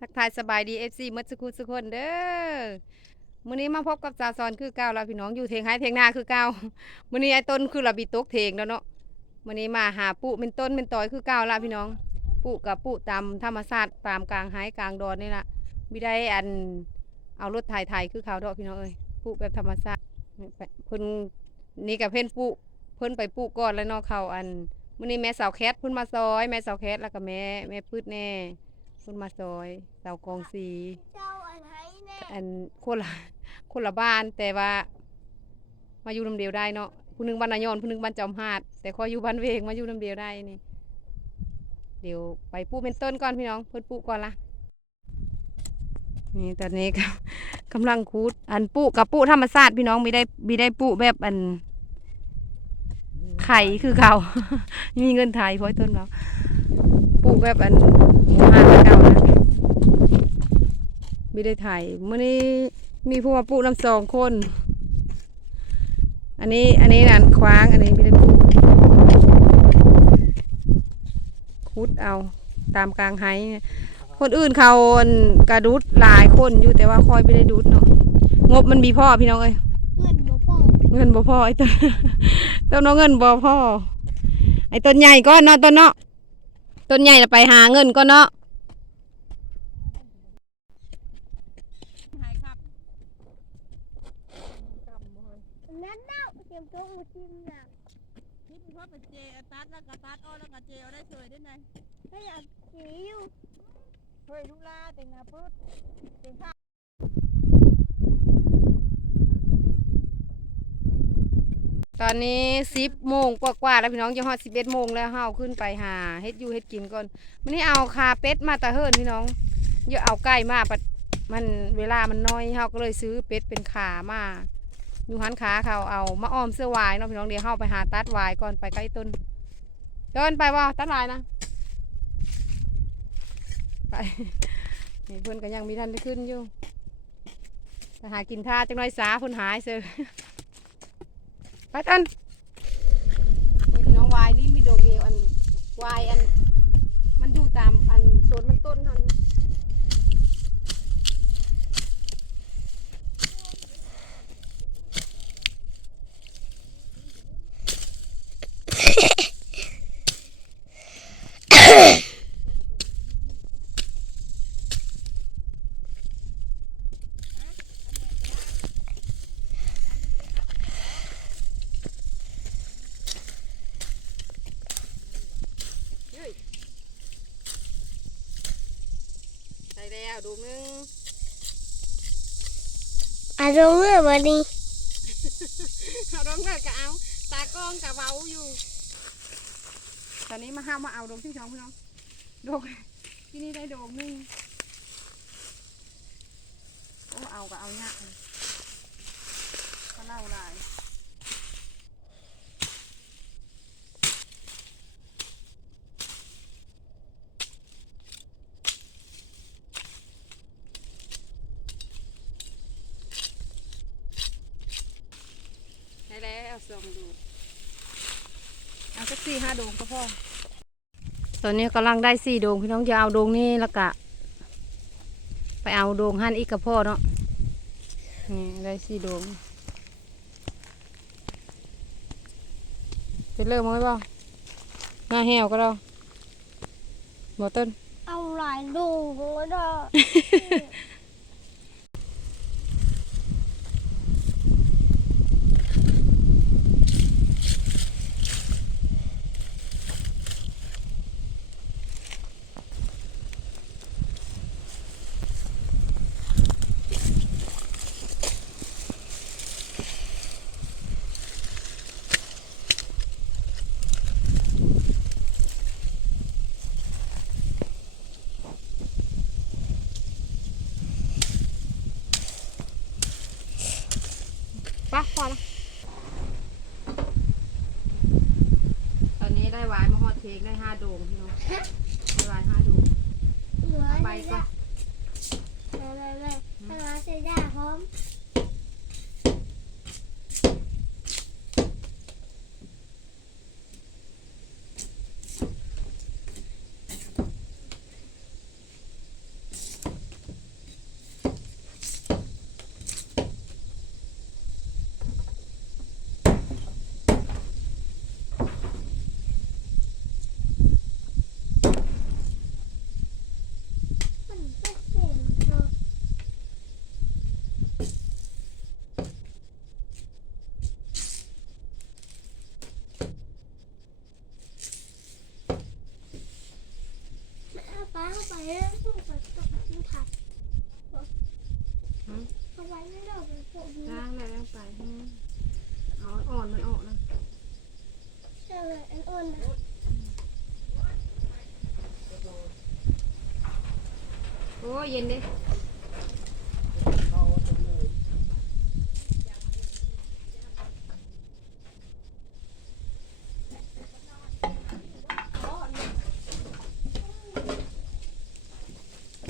ทักทายสบายดีเอฟซีมัดสกุลสุกคนเด้อมื้อนี้มาพบกับสาวซอนคือเก่าแล้วพี่น้องอยู่เทงไห้เทงนาคือเก่ามื้อนี้ไอ้ต้นคือระบีตกเทงแล้วเนาะมื้อนี้มาหาปุเป็นต้นเป็นตอยคือเก่าละพี่น้อง ปุกับปุตามธรรมชาติตามกลางไห้กลางดอนนี่ละไม่ได้อันเอารถถ่ายถ่ายคือเขาดอกพี่น้องเอ้ยปุแบบธรรมชาติเพิ่นนี่กับเพิ่นปุเพิ่นไปปุก่อนแล้วเนาะเขาอันมื้อนี้แม่สาวแคทเพิ่นมาซอยแม่สาวแคทแล้วก็แม่แม่พืดแน่ คนมาซอยเสากองสีเจ้าอันไหนแน่อันคนละคนละบ้านแต่ว่า มาอยู่ลำเดียวได้เนาะผู้หนึงบ้านนายอนผู้หนึงบ้านจอมหาด แต่คอยอยู่บ้านเวงมาอยู่ลำเดียวได้นี่ เดี๋ยวไปปลูกเป็นต้นก่อนพี่น้องเพิ่นปลูกก่อนละนี่ตอนนี้ก็กำลังคูดอันปลูกกับปลูกธรรมชาติพี่น้องไม่ได้ไม่ได้ปลูกแบบอันไข่คือเขามีเงินไทยเพราะต้นเรา ปลูกแบบอันหมู่ห้าเก่านะไม่ได้ถ่ายมื่อนี้มีผู้มาปลูกน้ำสองคน อันนี้อันนี้นั่นคว้างอันนี้ไม่ได้ปลูกคุดเอาตามกลางไห้เนี่ยคนอื่นเขาอันกระดุดหลายคนอยู่แต่ว่าคอยไม่ได้ดุดเนาะงบมันมีพ่อพี่น้องเอ้ยเงินบ่พอเงินบ่พ่อไอ้ต้นต้นเอาเงินบ่พ่อไอ้ต้นใหญ่ก็เนาะต้นเนาะ ต้นใหญ่น่ะไปหาเงินก็เนาะนั่นเน่าเตรียมตัวอุทิมน่ะคิดว่าเป็นเจตัดแล้วก็ตัดอ้อแล้วก็เจเอาได้สวยได้ไงก็อยากสีอยู่เฮ้ยลูกลาเต็งนาพุทธเต็งข้า ตอนนี้สิบโมงกว่าๆแล้วพี่น้องจะฮอดสิบเอ็ดโมงแล้วเฮาขึ้นไปหาเฮ็ดอยู่เฮ็ดกินก่อนวันนี้เอาคาเป็ดมาตะเฮิรนพี่น้องเยอะเอาไก่มาปัดมันเวลามันน้อยเฮาก็เลยซื้อเป็ดเป็นขามาอยู่หันขาเขาเอามาอ้อมเสื้อวายเนาะพี่น้องเดี๋ยวเฮาไปหาตัดวายก่อนไปใกล้ต้นต้นไปว่าตัดวายนะไปนี่เพิ่อนก็ยังมีทันได้ขึ้นอยู่ไปหากินท่าจังน้อยสาเพิ่นหายเสือ ไปตันโอ้ยพี่น้องวายนี่มีดอกเดียวอันวายอัน มันอยู่ตามอันสวนมันต้นหัน ดูนึงอารมณ์เมื่อวันนี้เอาดองเลิกก็เอาตากล้องกับเว้าอยู่ ตอนนี้มาห้ามมาเอาดงที่สองพี่น้องดงที่นี่ได้ดงหนึงโอ้เอาก็เอายากเลยก็เล่าหลาย ได้แล้ว สองดูเอาสักสี่ห้าโดงก็พอตอนนี้กำลังได้สี่โดงพี่น้องจะเอาโดงนี่แล้วกะ ไปเอาโดงหั่นอีกกับพ่อเนาะนี่ได้สี่โดงเป็นเริ่มไหมบ่าหน้าแหวก็เราบอต้นเอาหลายลูกเลยเด้อ ปะพอละตอนนี้ได้หวายมาฮอดเทกได้ห้า โดงพี่น้องได้หวายห้าโดง เหลือ เอาใบ ใส่ ก็ ได้ไม่ไม่ไม่ถ้าใส่ได้พร้อม ไแล้วลูกกับตกมันผัดเอาไว้ไม่ได้เป็นพวกนี้ล้างแล้วล้างไปฮะเอาอ่อนมันออกนะเชื่อเลยอันอ้นนะโอ้ยเย็นดิ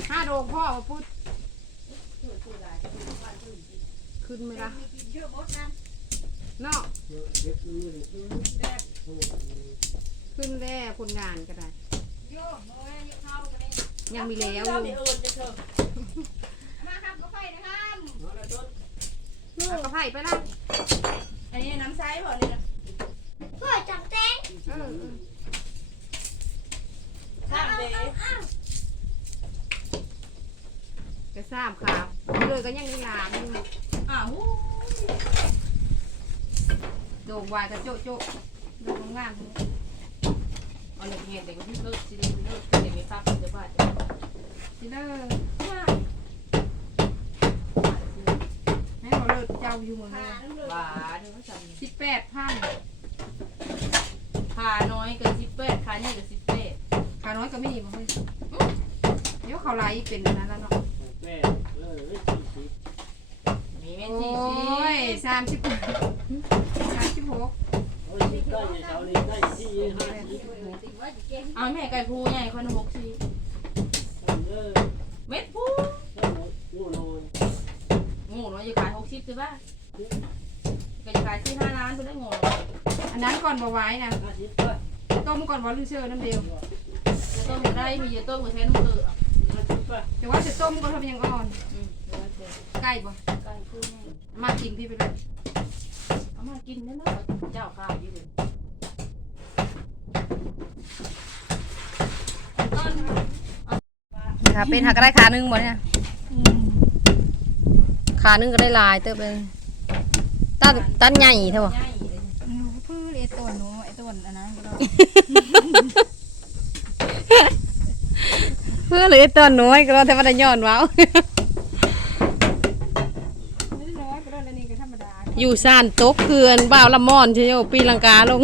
ห้าโดงพ่อมาพูดขึ้นไหมล่ะเนาะขึ้นแล้วคนงานก็ได้ ยังมีแล้วอยู่มาครับก็ไปนะครับเอากระไผ่ไปละ อันนี้น้ำใสบ่นี่นะพ่อจับแตงเออเออข้ามเด้กระซ้ำครับเลยก็ยังมีหลามอยู่อ้าวโด่งวายกระโจะโจะโด่งงามเอาหนึ่งเห็ดเด็กที่เลิกสิเลิกเลิกเด็กไม่ทราบจะบ้าจะสิเด้อให้เรา เลิศเจ้าอยู่เมืองบ้าเดี๋ยวเขาจสิบแปดพันำขาน้อยเกินสิบแปดขาใหญ่เกินสิบแปดขาน้อยก็มีบ่เฮ้ยเดี๋ยวเขาไล่เป็นอันนั้นแล้วเนาะมีแม่โอสี่สิ้ยสามสิบสามสิบหกเอาแม่ไก่พูใหญ่คนหกสี่เม็ดพูงูน้อยจะขายหก สิบใช่ป่ะก็จะขายที่ห้าล้านไปได้งูอันนั้นก่อนบ่ไหว้นะต้มก่อนบ่ลือเชื่อน้ำเดียวจะต้มได้มีจะต้มกับแทนมือแต่ว่าจะต้มก็ทำยังอ่อนอืมเดี๋ยวเดี๋ยวใกล้บ่ไก่พูใหญ่มากินพี่ไปเลยเอามากินได้แล้วเจ้าข้าวยี่เลยค่ะเป็นหักก็ได้ขาหนึงบ่เนี่ย ขาหนึงก็ได้ลายเติบเลยตันตันใหญ่เท่าบ่ใหญ่เลยเพื่อไอ้ต้นหนูไอ้ต้นอันนั้นก็ได้เพื่อเลยต้นน้อยก็รอแต่ว่าได้ย้อนว้าวไม่ได้น้อยก็ได้แล้วนี่ก็ธรรมดาอยู่ซ่านตกเคือนบ่าวละม่อนใช่โยปีลังกาลง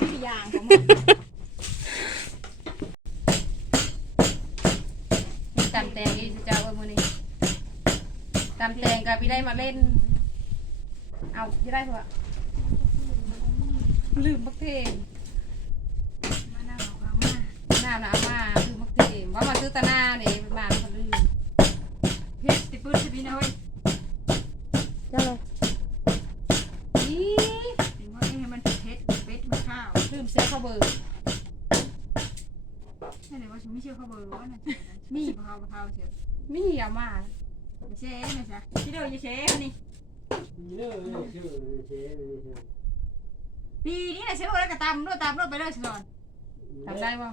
ทุกอย่างของมัน มาเล่น เอาพี่ได้เถอะลืมบักเทงมานั่งเอาข้างมาหนาหนามาลืมบักเทงว่ามาซื้อตะน้านี่มาแล้วก็ลืมเพชรติดปืนสิพี่นะเว้เจ้าเลยอีถึงว่าให้มันเพชรเป็ดมันข้าวลืมเสียข้าวเบอร์นี่เลยว่าฉันไม่เชื่อเขาวเบอร์ว่าน่ะมีพาวพาวเชียวมีอามา เช่นะจ๊ะที่เดียวจะเช่นี่ปีนี้นะเชื่อว่าก็ตามรถตามรถไปเลยสิก่อนทำได้ป่ะ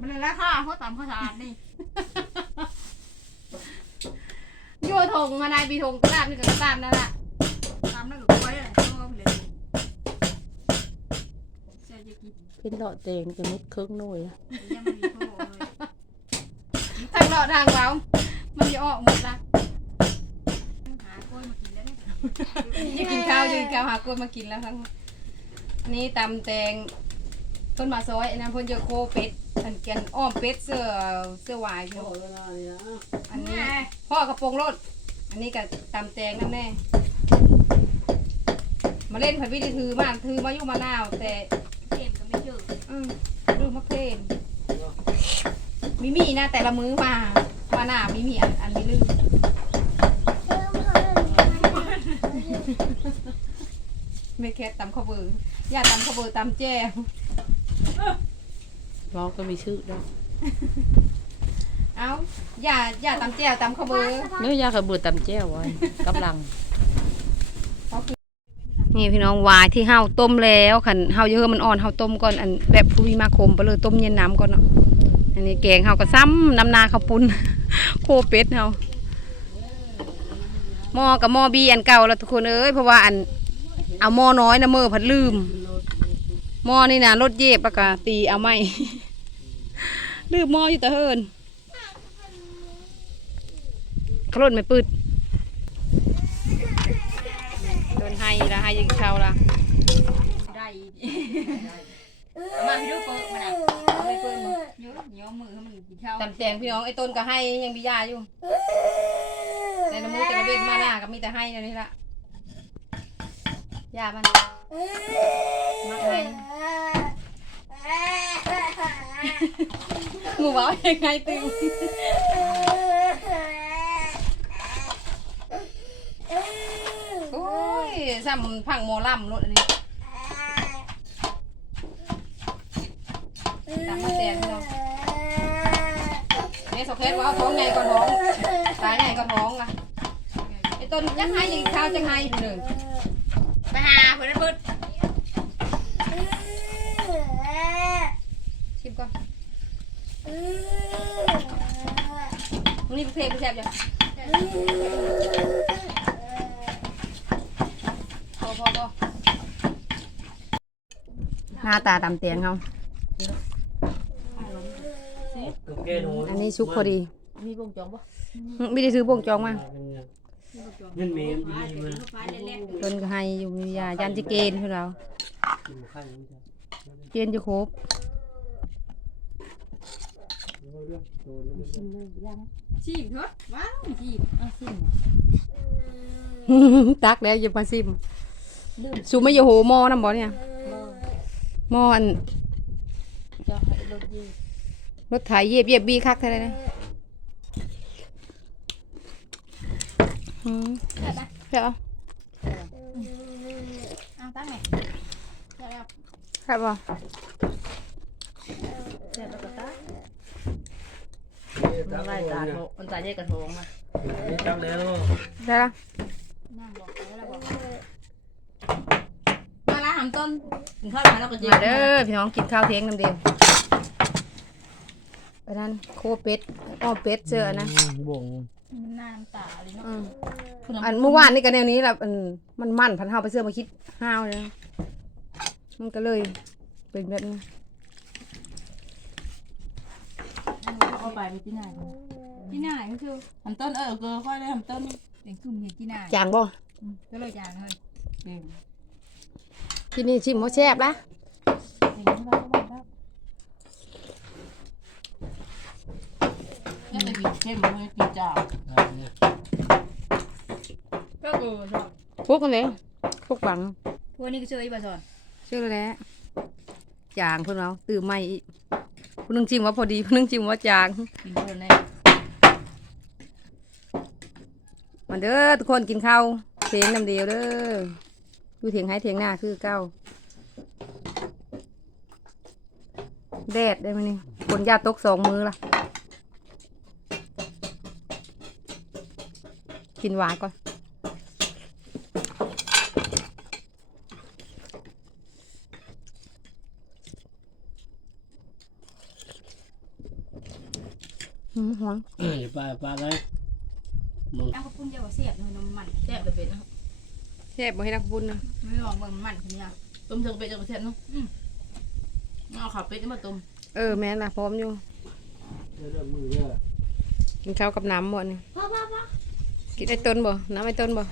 มันเลยราคาเขาตามเขาสะอาดนี่โยธงมานายปีธงกระดาษนี่กับกระดาษนั่นแหละตามนั่นก็ไว้เลยเขาเลยเชื่จะกินเป็นดอกแดงจะมุดเครื่องหน่อยยังมีโทษเลย ทางเลาะทางเบา จะออกหมดละหากล้วยมากินแล้วเนี่ยจะกินข้าวจะกินข้าวหากล้วยมากินแล้วทั้งนี่ตำแตงเพิ่นมาซอยอันนั้นเพิ่นจะโคเป็ดอันแกนอ้อมเป็ดเสื้อเสื้อวายอยู่อันนี้พ่อกระโปรงรถอันนี้กับตำแตงนั่นแน่มาเล่นผัดวิธีถือมาถือมาอยู่มะนาวแต่เค็มก็ไม่เยอะอืมดูมะเขือมีมีนะแต่ละมื้อมามา หน้ามีมีอันอันนี้ลืมเริ่มทำไม่แค่ตำข้าวเบอร์อย่าตำข้าวเบอร์ตำแจ่วเราก็มีชื่อด้วยเอาอย่าอย่าตำแจ่วตำข้าวเบอร์เนื้อยากระเบือตำแจ้วไว้กำลัง นี่พี่น้องวายที่เฮาต้มแล้วคันเฮาเยอะมันอ่อนเฮาต้มก่อนอันแบบพุยมาคมไปเลยต้มเย็นน้ำก่อนเนาะอันนี้แกงเฮาก็ซ้ำน้ำนาข้าวปุ้น โคเป็ดเฮาหม้อกับหม้อบีอันเก่าแล้วทุกคนเอ้ยเพราะว่าอันเอาหม้อน้อยนะเมื่อผัดลืมหม้อนี่นะรถเย็บแล้วก็ตีเอาไม่ลืบหมออยู่แต่เฮินขลุ่นไม่ปืดโดนไฮละไฮยิงเขาละได้ เอามาให้ดูเปิดมาน่ะเอาไปเปิดมาเยอะเยอะมือให้มันกินข้าวตำแตงพี่น้องไอ้ต้นก็ให้ยังมียาอยู่ แต่น้ำมือแต่ละเวทมาหน้าก็มีแต่ให้เดี๋ยวนี้ละยามันมักให้หมูเบายังไงตึงโอ้ยซ้ำพังโมอล่ำรถอันนี้ ตำมาแตงพี่น้องเนี่ยสกเคสว่าเอาท้องไงก็ท้องตายไงก็ท้องล่ะไอ้ต้นจังไห้ยังข้าวจังไห้อยู่หนึ่งไปหาเพื่อนเพื่อนชิมก่อนมึงนี่เพลงแซ่บจ้ะพอพอพอหน้าตาตำเตียงเขา อันนี้ชุกพอดี มีวงจองปะไม่ได้ซื้อบ่งจองมาเงินเมมดีมันต้นก็ให้อยู่มียายันจะเกณฑ์พวกเรา กินข้าวนี่จ้ะเกณฑ์จะครบชิมเถอะว้าวชิมอะชิมตักแล้วอย่ามาซิมสูไม่อยู่โหหมอน้ำบ่เนี่ยหมออันจะให้รถยืด รถไถเหยียบเหยียบบีคักเท่าไรนะอืมเดี๋ยวอ้าวตั้งไหนจะแล้วครับบ่เสร็จแล้วก็ตั้งมันไล่ตาโถมันตาแยกกระทงมาจับแล้วได้ละนั่งบอกแล้วบอกมาละหำต้นถึงข้าวมาแล้วก็เจีมาเด้อพี่น้องกินข้าวเที่ยงน้ำเดียว อันนั้นโคเป็ดอ้อมเป็ดเจออันนะบ่งมันหน้าน้ำตาเลยเนาะอืมอันเมื่อวานนี่ก็แนวนี้แหละอันมันมั่นพันเฮาไปเสื้อมาคิดห้าวเลยนะมันก็เลยเป็นแบบนี้เข้าไปไปที่ไหนที่ไหนก็คือหำต้นเออเกลือค่อยได้หำต้นเด็กคือมีที่ไหนจางบ่ก็เลยจางเลยเด็กที่นี่ชิมว่าแซ่บละ เด็กที่บ้า นก็บ้านแล้วเนี่ยแต่กินเข้มเลยกินจ่าก็กูชอบพวกกันเลยพวกบังพวกนี้ก็ช่วยอีบาสอนเชื่อแล้วจางเพิ่นเอาตื่มใหม่อีกผู้นึงชิมว่าพอดีผู้นึงชิมว่าจางกินเพื่อนแน่มาเด้อทุกคนกินข้าวเทียงน้ำเดียวเด้ออยู่เถียงให้เถียงหน้าคือเก้าแดดได้ไหมนี่ฝนยาตกสองมือละ กินหวานก่อนอืมหอมปลาปลาอะไรเอาข้าวปุ้นเยอะเสียบเลยน้ำมันแซ่บเลยเป็ดนะแซ่บบ่ให้นักบุญนะไม่ลองเบิ่งมันคนนี้ต้มเถิงเป็ดจะกระเทียมเนาะเอาขาเป็ดมาต้มเออแม่นล่ะพร้อมอยู่เริ่มมือเด้อกินข้าวกับน้ำบ่นี่พ่อพ่อพ่อ กินไอ้ต้นบ่ น้ำไอ้ต้นบ่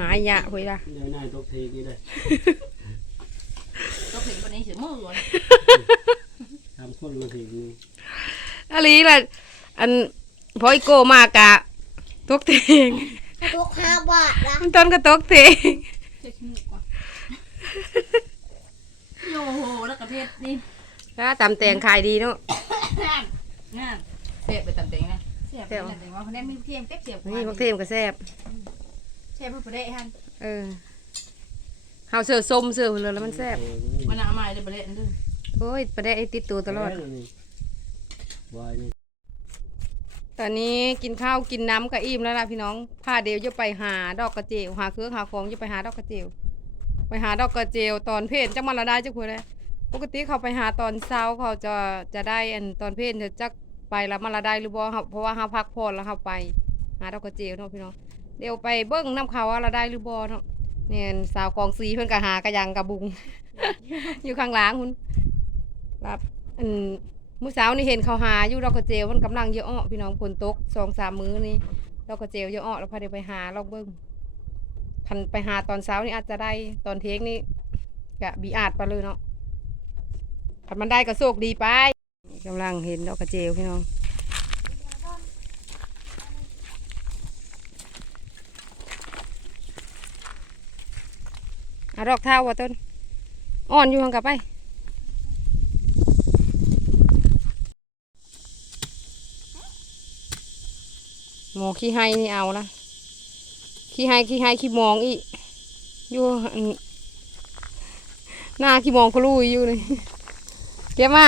หายยะคุยละเดี๋ยวนายตกเทกี่ได้ก็เห็นวันนี้เสียมือก่อนทำคนมาถึงอันนี้ล่ะ อันพออีโกมากะตกเทงตกห้าบาทละมันต้นก็ตกเทงเช็คมือก่อนโยโหแล้วกระเพชรนี่ถ้าตำแตงขายดีเนาะงามเสียบไปตันเต็งนะเสียบไปตันเต็งว่าคนนี้มีเพียงเต็กเสียบนี่พวกเทมก็แซ่บเสียบเพื่อประเดะฮันเออเฮาเสือส้มเสือเลยแล้วมันแซ่บมันเอามาเลยประเดะนั่นด้วยโอ้ยประเดะไอ้ติดตัวตลอดวายนี่ตอนนี้กินข้าวกินน้ำกับอิ่มแล้วล่ะพี่น้องพาเดียวจะไปหาดอกกระเจียวหาเครื่องหาของจะไปหาดอกกระเจียวไปหาดอกกระเจียวตอนเพลนจังมันละได้จักพูดเลยปกติเขาไปหาตอนเช้าเขาจะจะได้อันตอนเพลนจะจัก ไปแล้วมันละได้หรือบ่เพราะว่าเขาพักผ่อนแล้วเขาไป หาดอกกระเจียวเนาะพี่น้องเดี๋ยวไปเบิ้งน้ำเขาว่าละได้หรือบ่เนาะเนี่ยสาวกองซีเพิ่นก็หากระยังกระบุง อยู่ข้างหล้างคุณรับอันมื้อเช้านี่เห็นเขาหาอยู่ดอกกระเจียวมันกำลังเยอะอ้อพี่น้องฝนตกสองสามมื้อนี่ดอกกระเจียวเยอะอ้อแล้วพาเดี๋ยวไปหาลองเบิ่งคันไปหาตอนเช้านี่อาจจะได้ตอนเที่ยงนี่กะบีอาจไปเลยเนาะคันมันได้ก็โชคดีไป กำลังเห็นดอกกระเจียวพี่น้องอดอกเท้าว่ะต้น อ่อนอยู่หังกลับไป หมอขี้ให้นี่เอานะขี้ให้ขี้ให้ขี้มองอีกอยู่หน้าขี้มองก็ลุยอยู่นี่เก็บมา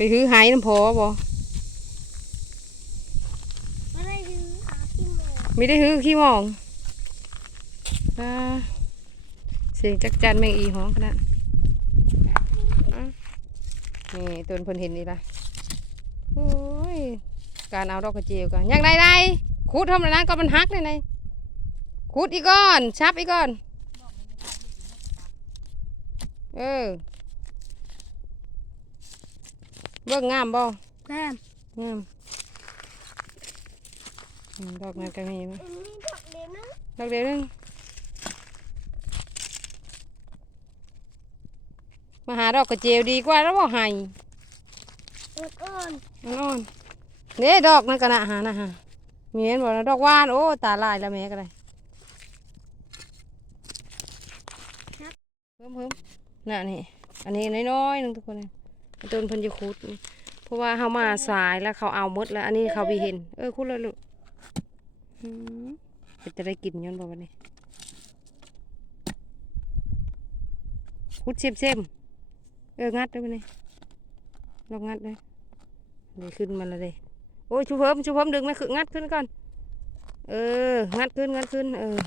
ไปถือไหน้ำพอบ่ไม่ได้ดูหาที่หมอไม่ได้ถือขี้มองอ่าเสียงจักจันแมงอีห้องขนาดอะนี่ตัวเพิ่นเห็นนี่ละโอ้ยการเอาดอกกระเจียวกันยังได้ได้ขุดทำอะไรนั้นก็มันหักเลยไงขุดอีกก่อนชับอีกก่อนเออ เบิ่งงามบ่แม่งามอืมดอกนั้นก็มีมั้ยอันนี้ดอกเดียวนะดอกเดียวหนึงมาหาดอกกระเจียวดีกว่าแล้วบ่ให้อ่อนมันอ่อนเนี่ดอกนั่นก็น่ะหานะฮะมีเห็นบ่นะดอกหวานโอ้ตาลายแล้วแม่ก็ได้เพิ่มเพิ่มน่ะนี่อันนี้น้อยๆหนึงทุกคนเลย ต้นเพิ่นจะขุด เพราะว่าเฮามาสายแล้วเขาเอามดแล้ว อันนี้เขาไปเห็น เออขุดเลยลูกอืมเพิ่นจะได้กินย้อนบ่วันนี้ขุดเซมๆเอองัดเลยวันนี้ลองงัดเลยนี่ขึ้นมาแล้วเลยโอ้ยชูเพิ่มชูเพิ่มดึงไม่ขึ้นงัดขึ้นก่อน เออ งัดขึ้นงัดขึ้น เออ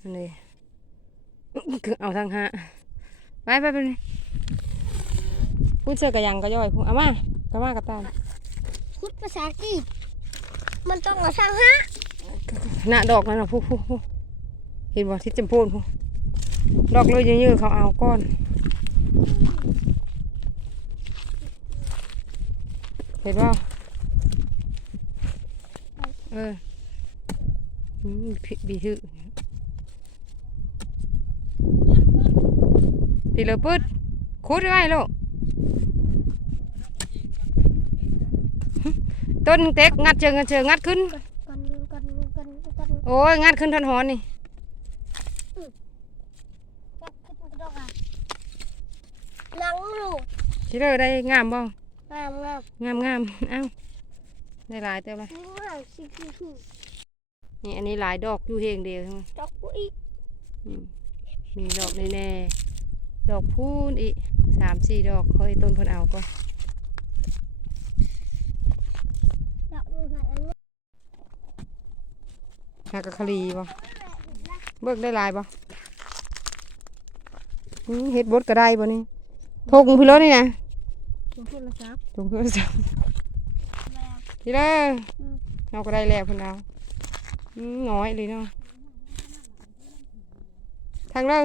อันนี้เอาทางหาไปไปไปนี่ พูดเจอกระยังกระย่อยพูดเอามากระมากระตามคุดภาษาอังกฤษมันต้องมาสร้างฮะหน้าดอกนั่นนะพูดพูดพูดเห็นบ่ที่จำพูนพูดดอกเลยเยอะๆเขาเอาก้อนเห็นว่าเอออืมผิดบีฮึปีเลยปึ๊ดคุดไว้ลูก ต้นเต็กงัดเชิงงัดเชิงงัดขึ้น กันกันกันกันโอ้ยงัดขึ้นทอนหอนนี่กันขึ้นกระดกอะหนังลูกชิเลอได้งามบ่งามงามงามงามเอ้าได้หลายเต็มเลยนี่ว่าสิคือคือนี่อันนี้หลายดอกอยู่เฮงเดียวใช่ไหมดอกกุ้ยอืมมีดอกแน่ๆดอกพูนอีกสามสี่ดอกเฮ้ยต้นเพิ่นเอาก็ ดอกมือ หันอันนี้หากะคลีบ่เบิกได้หลายบ่อืมเฮ็ดบดก็ได้บ่นี่ทงพี่รถนี่นะถุงโทรศัพท์ทงเพื่อจับพี่เด้อเอาก็ได้แล้วเพิ่นเอาอืมน้อยเลยเนาะทางเด้อ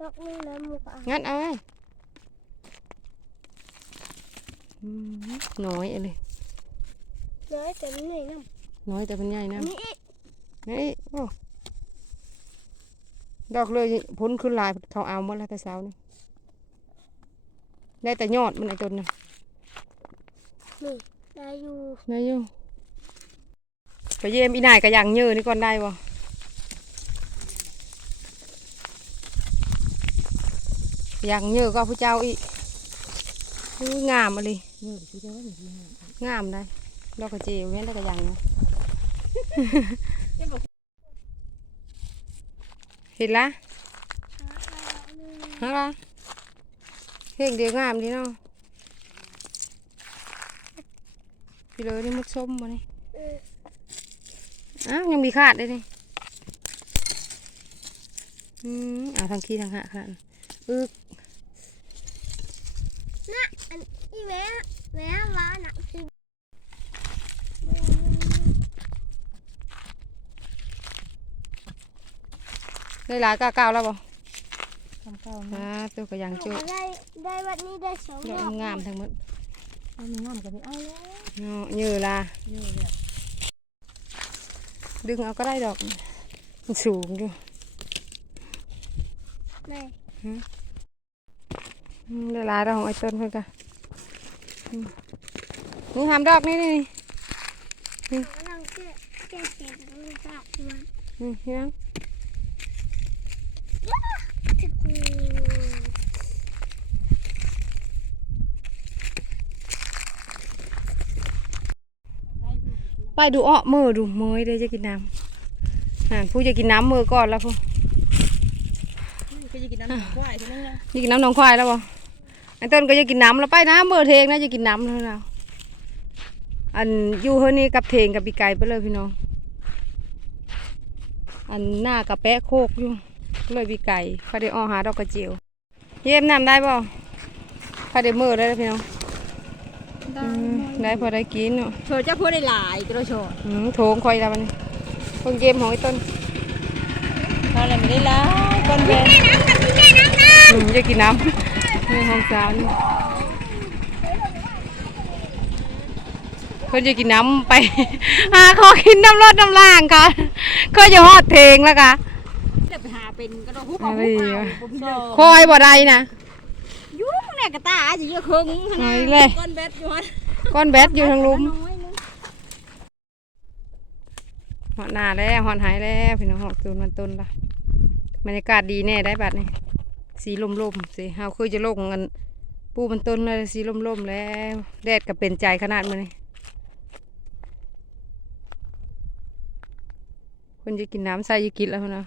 ดอกนี้นะมืออะงั้นเอาไว้อืม น้อยเลย น้อยแต่นี่น้น้อยแต่เป็นใหญ่ำนะนี่อีกนี่โอ้ดอกเลยพ้นขึ้นหลายเขาเอาหมดแล้วแต่เช้านี่ได้แต่ยอดมันไอ้ต้นน่ะนี่ได้อยู่ได้อยู่ไปเยี่ยมอีนายกระยังเยอะนี่ก่อนได้บ่ยังเยอะก็ผู้เจ้าอีกอุ้ยงามมาเลย งามได้ดอกกระเจียวเนี่ยได้กระยังเนาะเห็นละฮะละเห็นเดียวงามดีเนาะพี่เลยนี่มุดส้มมานี่เอออ้าวยังมีขาดเลยนี่อืมเอาทางขี้ทางหะขาดอึกน่ะอันอีแม่ แม่ว่าน่ะคือได้หลายกาเก้าแล้วบ่ทำเก้าอ่าตัวก็ยังโจได้ได้วั นนี้ได้สองดดออกกงามทั้งหมดไม่มีงามกับมีเอาแล้วเนาะยือล่ะเยอะเลยดึงเอาก็ได้ดอกมันสูงอยู่แม่อืมได้หลายดอกของไอ้ต้นเพิ่นก็อืมนี่หามดอกนี่นี่นี่กำลังเจ๊เจ๊เสียงลูกสาวมานี่เห็นยังถึงไปดูอ้อมือดูมือได้จะกินน้ำอ่าผู้จะกินน้ำมือก่อนแล้วผู้ก็จะกินน้ำควายใช่ไหมล่ะจะกินน้ำหนองควายแล้วบ่ ไอ้ต้นก็จะกินน้ำแล้วไปน้ำมือเทงนะจะกินน้ำแล้วเราอันอยู่เฮานี่กับเทงกับปีไก่ไปเลยพี่น้อง อันหน้ากับแปะโคกอยู่เลยปีไก่พอได้อ้อหาดอกกระเจียวเยี่ยมน้ำได้บ่พอได้มือได้แล้วพี่น้องอืมได้พอได้กินเนาะโชว์เจ้าพูดได้หลายตัวโชว์อืมโถงคอยแล้วมันเพิ่งเกมของไอ้ต้นเพราะอะไรไม่ได้หลายก้อนแบนอืมจะกินน้ำในห้องสาวนี่เพิ่นจะกินน้ำไปหาขอกินน้ำรดน้ำล่างค่ะก็จะฮอดเทงแล้วค่ะจะไปหาเป็นกระโดดหุบเอาเอาไปหุบดีเอาวะผมโชว์คอยบ่ได้นะยุ่งแน่กระตาจะเยอะครึ่งขนาเอาดอีกเลยก้อนแบนอยู่ฮะก้อนแบตอยู่ทางหลุมน้อยนึงหอดหน้าแล้วหอดหายแล้วพี่น้องหอดตูนมันต้นละบรรยากาศดีแน่ได้บัดนี่ สีลมๆสิเฮาคือจะลงกันปูมันต้นเลยสีลมๆแล้วแดดก็เป็นใจขนาดมื้อนี่คนจะกินน้ำใส่จะกินแล้วนะ